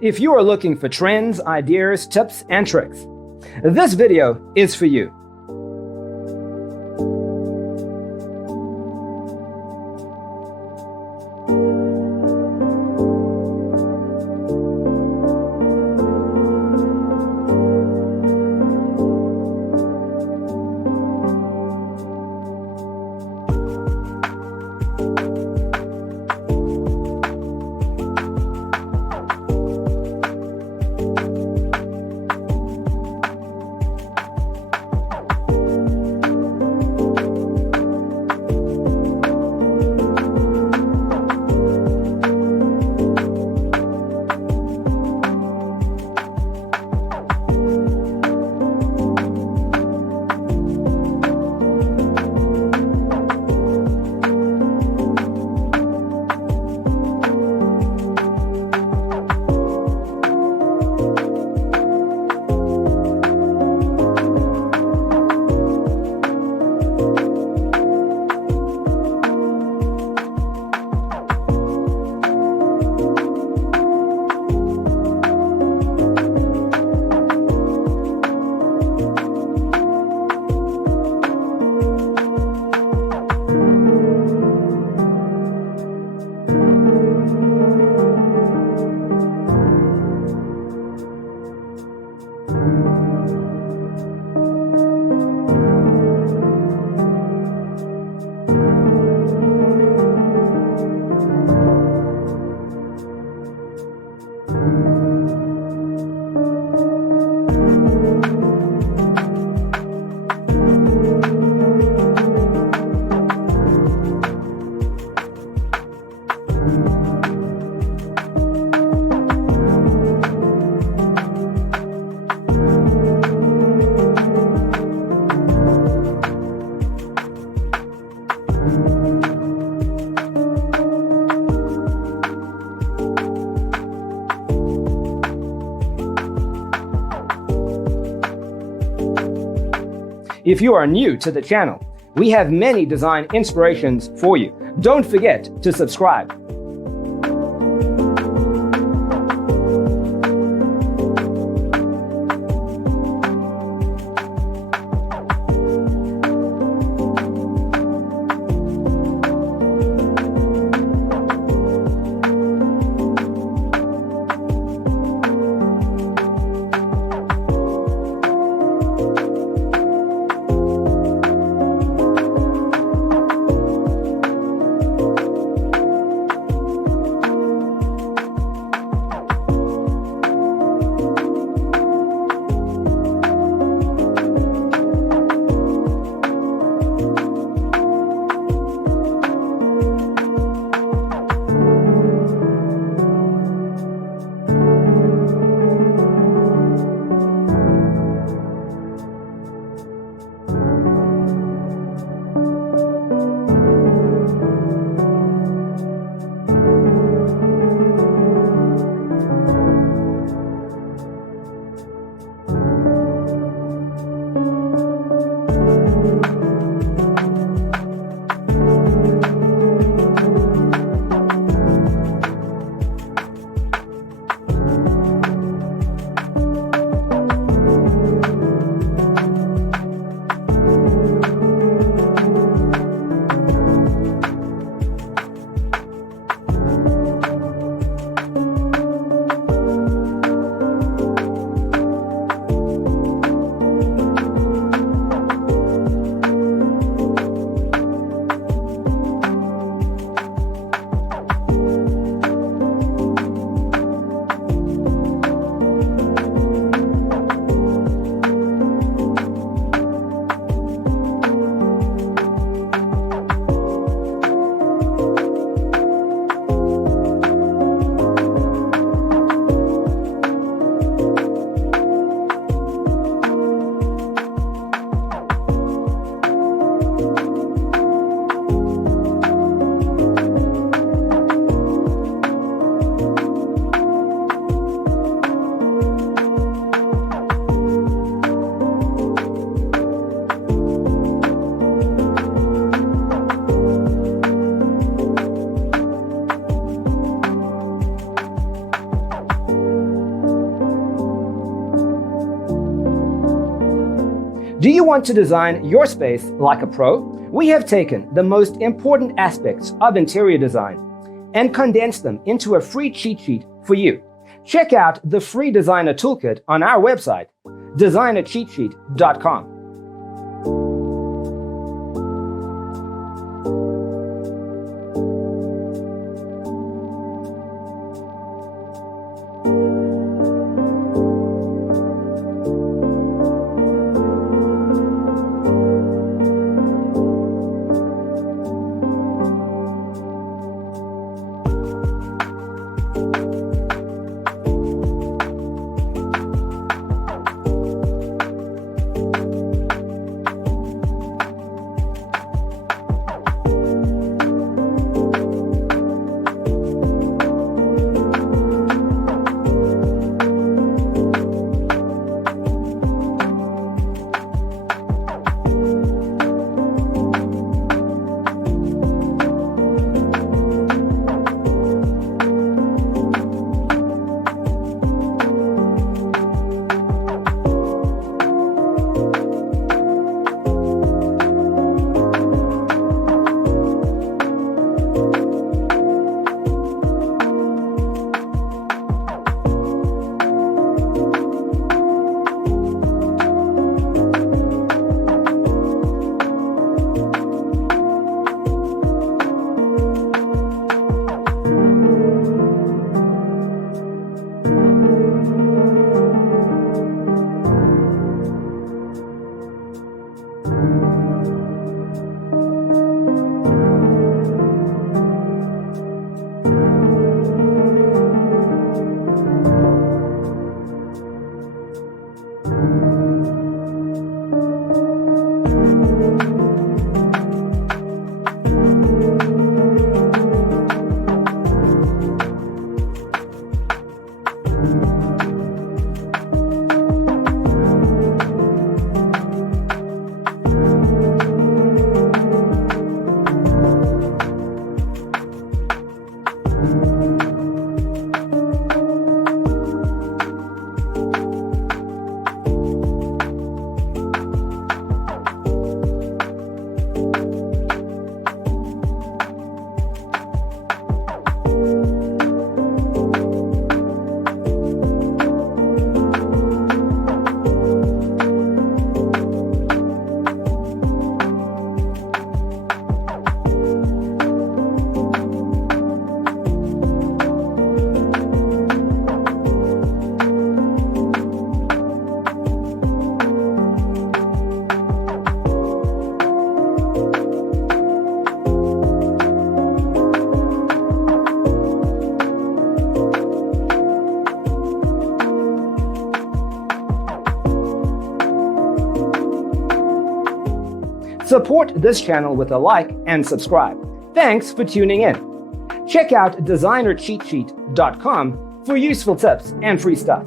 If you are looking for trends, ideas, tips, and tricks, this video is for you. If you are new to the channel, we have many design inspirations for you. Don't forget to subscribe. Do you want to design your space like a pro? We have taken the most important aspects of interior design and condensed them into a free cheat sheet for you. Check out the free designer toolkit on our website, designercheatsheet.com. Support this channel with a like and subscribe. Thanks for tuning in. Check out designercheatsheet.com for useful tips and free stuff.